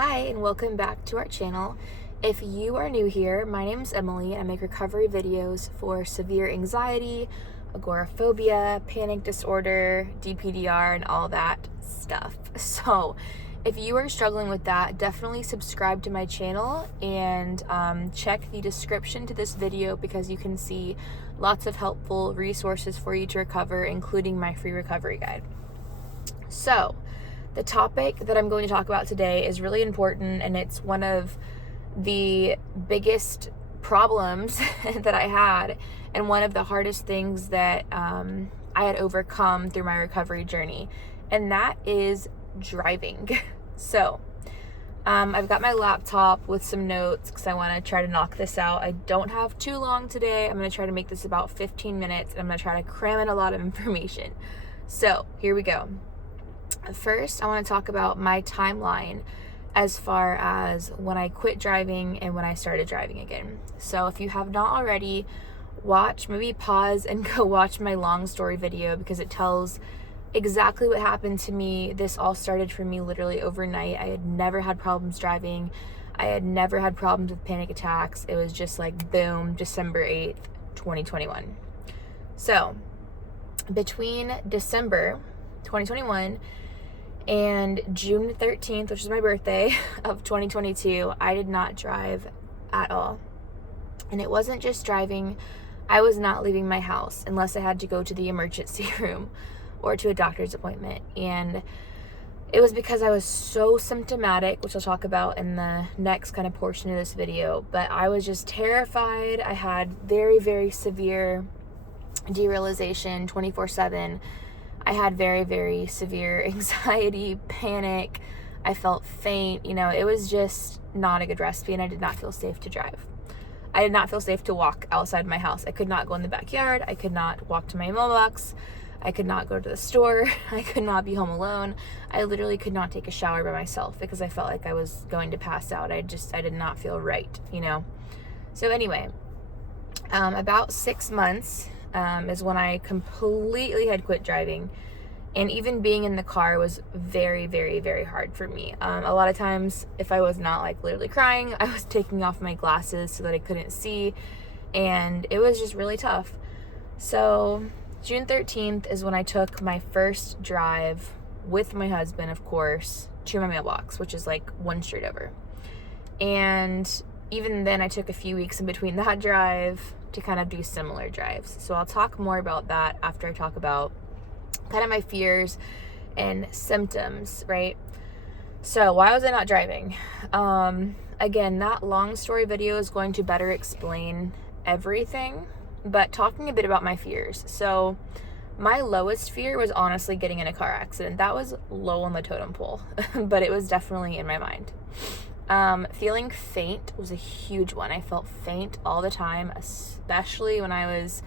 Hi, and welcome back to our channel. If you are new here, my name is Emily, and I make recovery videos for severe anxiety, agoraphobia, panic disorder, DPDR, and all that stuff. So if you are struggling with that, definitely subscribe to my channel and check the description to this video because you can see lots of helpful resources for you to recover, including my free recovery guide. So the topic that I'm going to talk about today is really important, and it's one of the biggest problems that I had, and one of the hardest things that I had overcome through my recovery journey, and that is driving. So I've got my laptop with some notes because I want to try to knock this out. I don't have too long today. I'm going to try to make this about 15 minutes, and I'm going to try to cram in a lot of information. So here we go. First, I want to talk about my timeline as far as when I quit driving and when I started driving again. So if you have not already, maybe pause and go watch my long story video because it tells exactly what happened to me. This all started for me literally overnight. I had never had problems driving. I had never had problems with panic attacks. It was just like boom, December 8th, 2021. So between December 2021 and June 13th, which is my birthday, of 2022, I did not drive at all. And it wasn't just driving. I was not leaving my house unless I had to go to the emergency room or to a doctor's appointment. And it was because I was so symptomatic, which I'll talk about in the next kind of portion of this video. But I was just terrified. I had very, very severe derealization 24/7. I had very, very severe anxiety, panic. I felt faint. It was just not a good recipe, and I did not feel safe to drive. I did not feel safe to walk outside my house. I could not go in the backyard. I could not walk to my mailbox. I could not go to the store. I could not be home alone. I literally could not take a shower by myself because I felt like I was going to pass out. I did not feel right, So anyway, about 6 months is when I completely had quit driving, and even being in the car was very, very, very hard for me. A lot of times, if I was not like literally crying, I was taking off my glasses so that I couldn't see, and it was just really tough. So June 13th is when I took my first drive with my husband, of course, to my mailbox, which is like one street over. And even then, I took a few weeks in between that drive to kind of do similar drives. So I'll talk more about that after I talk about kind of my fears and symptoms, right? So why was I not driving? Again, that long story video is going to better explain everything, but talking a bit about my fears. So my lowest fear was honestly getting in a car accident. That was low on the totem pole, but it was definitely in my mind. Feeling faint was a huge one. I felt faint all the time, especially when I was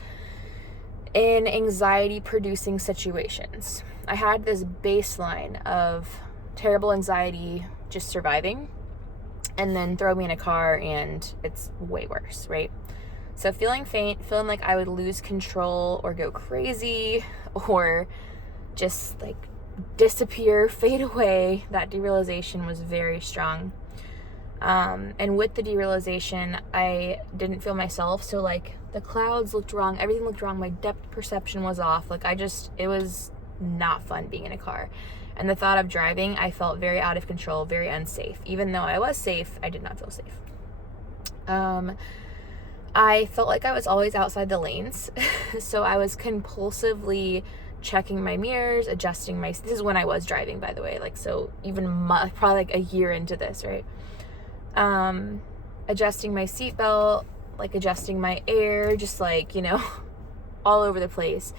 in anxiety-producing situations. I had this baseline of terrible anxiety just surviving, and then throw me in a car and it's way worse, right? So feeling faint, feeling like I would lose control or go crazy or just like disappear, fade away, that derealization was very strong. And with the derealization, I didn't feel myself. So like the clouds looked wrong. Everything looked wrong. My depth perception was off. Like it was not fun being in a car. And the thought of driving, I felt very out of control, very unsafe. Even though I was safe, I did not feel safe. I felt like I was always outside the lanes. So I was compulsively checking my mirrors, adjusting this is when I was driving, by the way. Like, so even probably like a year into this, right? Adjusting my seatbelt, like adjusting my air, just like, all over the place.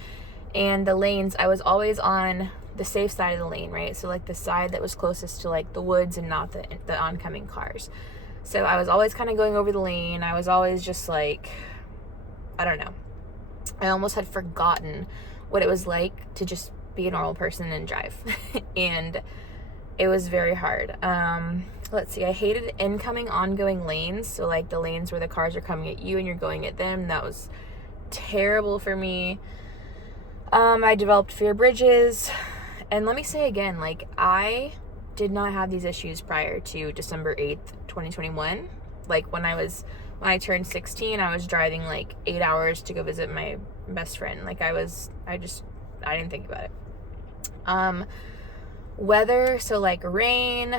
And the lanes, I was always on the safe side of the lane, right? So like the side that was closest to like the woods and not the oncoming cars. So I was always kind of going over the lane. I was always just like, I don't know. I almost had forgotten what it was like to just be a normal person and drive. And it was very hard. Let's see, I hated incoming ongoing lanes. So like the lanes where the cars are coming at you and you're going at them. That was terrible for me. I developed fear bridges. And let me say again, like I did not have these issues prior to December 8th, 2021. Like when I turned 16, I was driving like 8 hours to go visit my best friend. Like I didn't think about it. Weather, so like rain,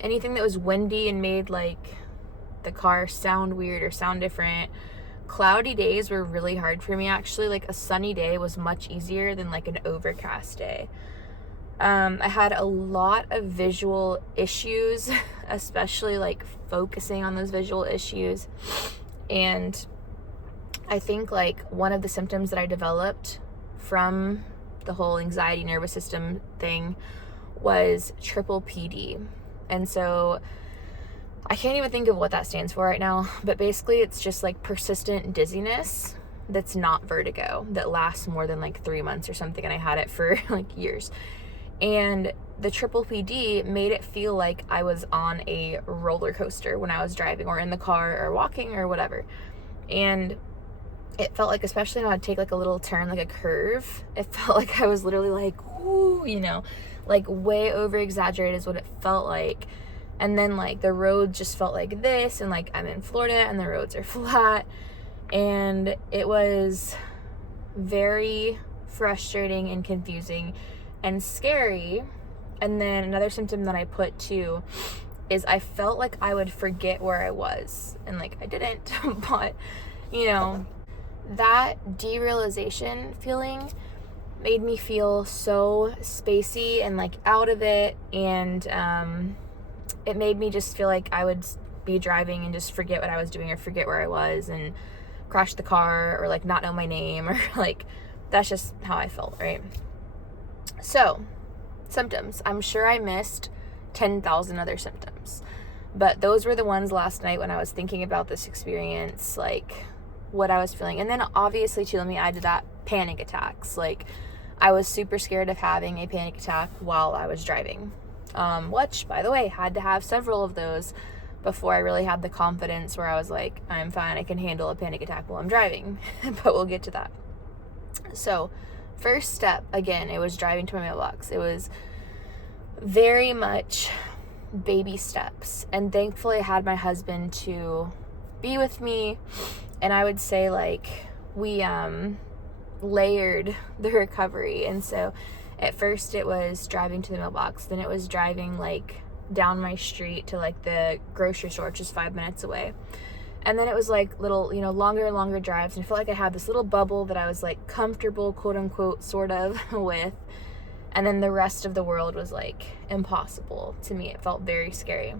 anything that was windy and made like the car sound weird or sound different. Cloudy days were really hard for me, actually. Like a sunny day was much easier than like an overcast day. I had a lot of visual issues, especially like focusing on those visual issues. And I think like one of the symptoms that I developed from the whole anxiety nervous system thing was PPPD. And so I can't even think of what that stands for right now, but basically it's just like persistent dizziness that's not vertigo, that lasts more than like 3 months or something, and I had it for like years. And the PPPD made it feel like I was on a roller coaster when I was driving or in the car or walking or whatever. And it felt like, especially when I'd take like a little turn, like a curve, it felt like I was literally like, whoo, you know, like way over exaggerated is what it felt like. And then like the road just felt like this, and like I'm in Florida and the roads are flat, and it was very frustrating and confusing and scary. And then another symptom that I put too is I felt like I would forget where I was, and like I didn't, but you know, that derealization feeling made me feel so spacey and like out of it, and it made me just feel like I would be driving and just forget what I was doing or forget where I was and crash the car or like not know my name, or like that's just how I felt, right? So, symptoms. I'm sure I missed 10,000 other symptoms, but those were the ones last night when I was thinking about this experience, like what I was feeling. And then obviously too, let me add to that, panic attacks. Like I was super scared of having a panic attack while I was driving. Which, by the way, had to have several of those before I really had the confidence where I was like, I'm fine, I can handle a panic attack while I'm driving. But we'll get to that. So, first step, again, it was driving to my mailbox. It was very much baby steps. And thankfully, I had my husband to be with me. And I would say, like, we layered the recovery. And so at first it was driving to the mailbox, then it was driving like down my street to like the grocery store, just 5 minutes away, and then it was like little, you know, longer and longer drives, and I felt like I had this little bubble that I was like comfortable, quote unquote, sort of with, and then the rest of the world was like impossible to me. It felt very scary.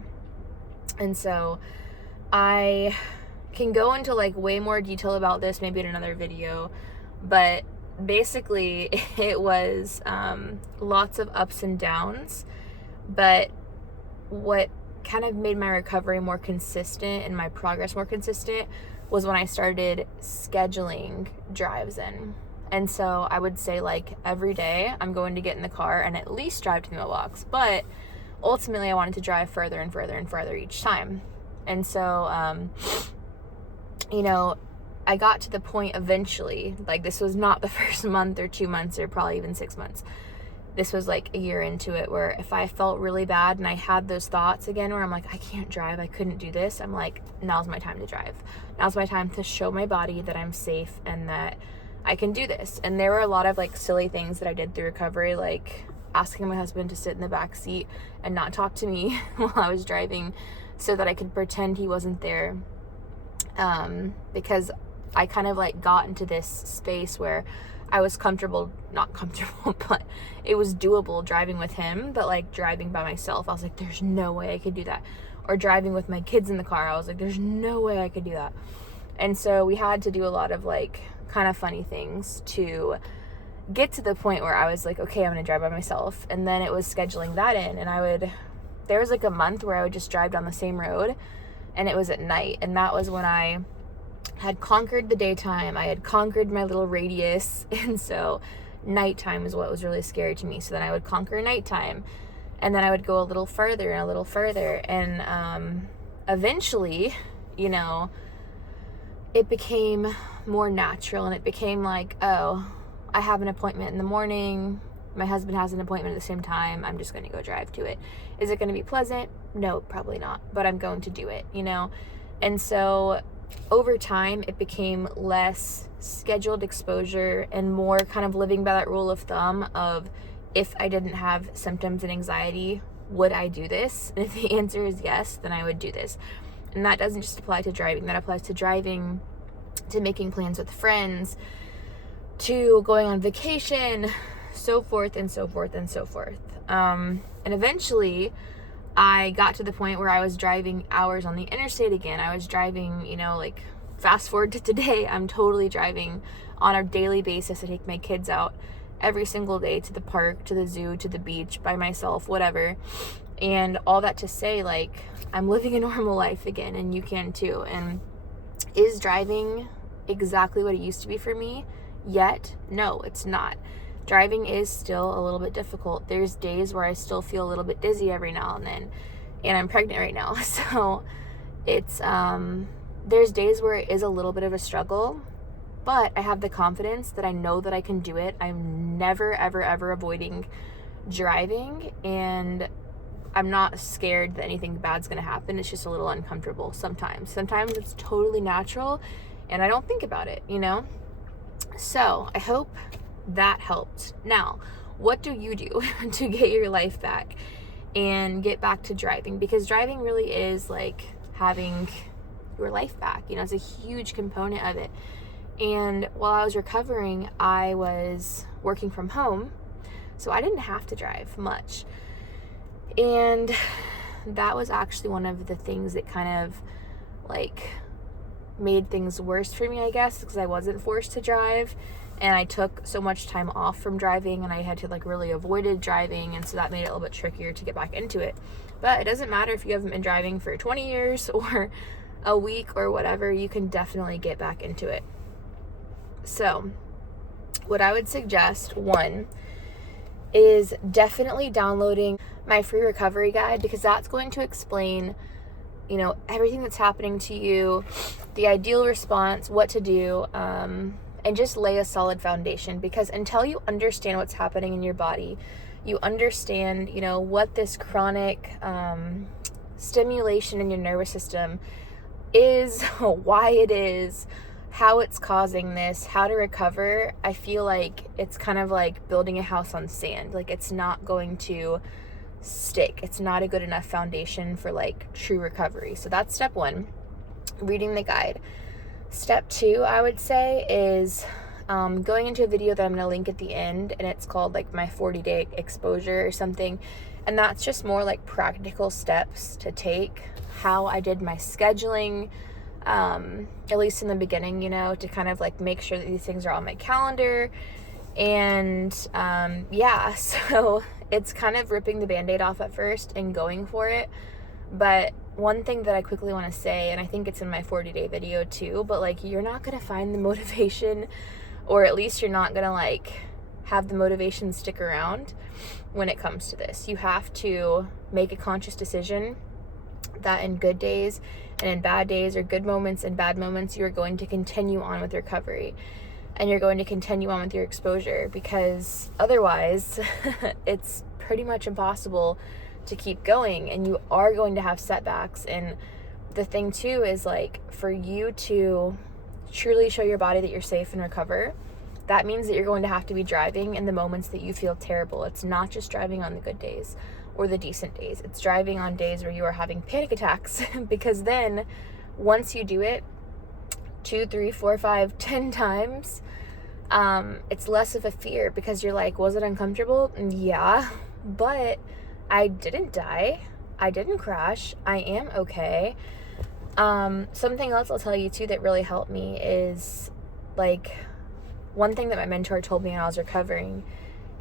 And so I can go into like way more detail about this maybe in another video, but basically it was lots of ups and downs. But what kind of made my recovery more consistent and my progress more consistent was when I started scheduling drives in. And so I would say like every day I'm going to get in the car and at least drive to the mailbox, but ultimately I wanted to drive further and further and further each time. And so you know, I got to the point eventually, like this was not the first month or 2 months or probably even 6 months. This was like a year into it, where if I felt really bad and I had those thoughts again where I'm like, I can't drive, I couldn't do this, I'm like, now's my time to drive. Now's my time to show my body that I'm safe and that I can do this. And there were a lot of like silly things that I did through recovery, like asking my husband to sit in the back seat and not talk to me while I was driving so that I could pretend he wasn't there. Because I kind of like got into this space where I was not comfortable, but it was doable driving with him, but like driving by myself, I was like, there's no way I could do that. Or driving with my kids in the car, I was like, there's no way I could do that. And so we had to do a lot of like kind of funny things to get to the point where I was like, okay, I'm going to drive by myself. And then it was scheduling that in, and there was like a month where I would just drive down the same road, and it was at night. And that was when I had conquered the daytime. I had conquered my little radius, and so nighttime is what was really scary to me. So then I would conquer nighttime, and then I would go a little further and a little further, and eventually, you know, it became more natural, and it became like, oh, I have an appointment in the morning, my husband has an appointment at the same time, I'm just going to go drive to it. Is it going to be pleasant? No, probably not, but I'm going to do it, you know? And so over time, it became less scheduled exposure and more kind of living by that rule of thumb of, if I didn't have symptoms and anxiety, would I do this? And if the answer is yes, then I would do this. And that doesn't just apply to driving. That applies to driving, to making plans with friends, to going on vacation, so forth and so forth and so forth. And eventually, I got to the point where I was driving hours on the interstate again. I was driving, you know, like, fast forward to today, I'm totally driving on a daily basis to take my kids out every single day to the park, to the zoo, to the beach, by myself, whatever. And all that to say, like, I'm living a normal life again, and you can too. And is driving exactly what it used to be for me yet? No, it's not. Driving is still a little bit difficult. There's days where I still feel a little bit dizzy every now and then, and I'm pregnant right now, so it's there's days where it is a little bit of a struggle, but I have the confidence that I know that I can do it. I'm never, ever, ever avoiding driving, and I'm not scared that anything bad's gonna happen. It's just a little uncomfortable sometimes. Sometimes it's totally natural, and I don't think about it, you know? So I hope that helped. Now, what do you do to get your life back and get back to driving? Because driving really is like having your life back. You know, it's a huge component of it. And while I was recovering, I was working from home, so I didn't have to drive much. And that was actually one of the things that kind of like made things worse for me, I guess, because I wasn't forced to drive, and I took so much time off from driving, and I had to like really avoided driving, and so that made it a little bit trickier to get back into it. But it doesn't matter if you haven't been driving for 20 years or a week or whatever, you can definitely get back into it. So what I would suggest, one, is definitely downloading my free recovery guide, because that's going to explain, you know, everything that's happening to you, the ideal response, what to do, and just lay a solid foundation. Because until you understand what's happening in your body, you understand, you know, what this chronic stimulation in your nervous system is, why it is, how it's causing this, how to recover, I feel like it's kind of like building a house on sand. Like, it's not going to stick. It's not a good enough foundation for like true recovery. So that's step one, reading the guide. Step two, I would say, is going into a video that I'm going to link at the end, and it's called like my 40-day exposure or something. And that's just more like practical steps to take, how I did my scheduling, at least in the beginning, you know, to kind of like make sure that these things are on my calendar. And yeah, so it's kind of ripping the Band-Aid off at first and going for it. But one thing that I quickly want to say, and I think it's in my 40-day video too, but like, you're not going to find the motivation, or at least you're not going to like have the motivation stick around when it comes to this. You have to make a conscious decision that in good days and in bad days, or good moments and bad moments, you're going to continue on with recovery, and you're going to continue on with your exposure, because otherwise it's pretty much impossible to keep going, and you are going to have setbacks. And the thing too is, like, for you to truly show your body that you're safe and recover, that means that you're going to have to be driving in the moments that you feel terrible. It's not just driving on the good days or the decent days. It's driving on days where you are having panic attacks, because then once you do it 2, 3, 4, 5, 10 times, it's less of a fear, because you're like, was it uncomfortable? Yeah, but I didn't die. I didn't crash. I am okay. Something else I'll tell you too that really helped me is, like, one thing that my mentor told me when I was recovering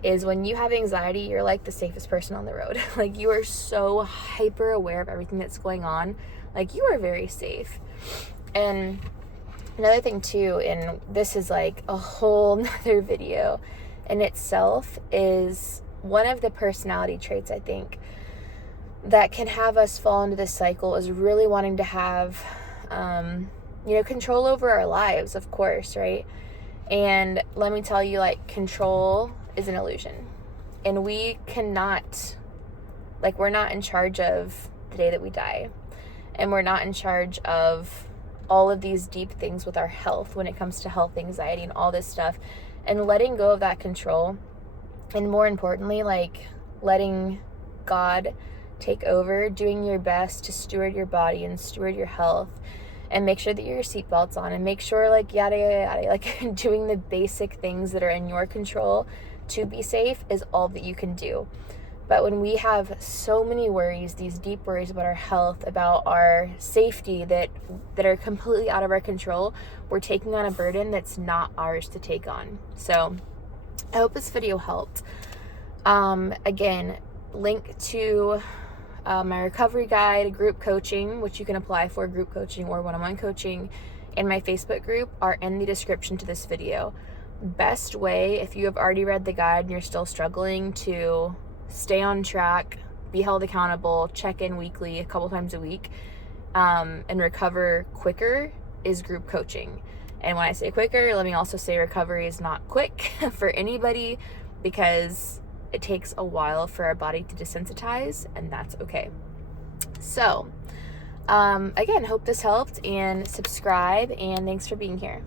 is, when you have anxiety, you're like the safest person on the road. Like, you are so hyper aware of everything that's going on. Like, you are very safe. And another thing too, and this is like a whole nother video in itself, is one of the personality traits, I think, that can have us fall into this cycle is really wanting to have, control over our lives, of course, right? And let me tell you, like, control is an illusion. And we cannot, like, we're not in charge of the day that we die. And we're not in charge of all of these deep things with our health when it comes to health anxiety and all this stuff. And letting go of that control, and more importantly, like, letting God take over, doing your best to steward your body and steward your health, and make sure that your seatbelt's on, and make sure, like, yada, yada, yada, like, doing the basic things that are in your control to be safe is all that you can do. But when we have so many worries, these deep worries about our health, about our safety that are completely out of our control, we're taking on a burden that's not ours to take on. So I hope this video helped. Again, link to my recovery guide, group coaching, which you can apply for, group coaching or one-on-one coaching, and my Facebook group are in the description to this video. Best way, if you have already read the guide and you're still struggling, to stay on track, be held accountable, check in weekly, a couple times a week, and recover quicker, is group coaching. And when I say quicker, let me also say recovery is not quick for anybody, because it takes a while for our body to desensitize, and that's okay. So, again, hope this helped, and subscribe, and thanks for being here.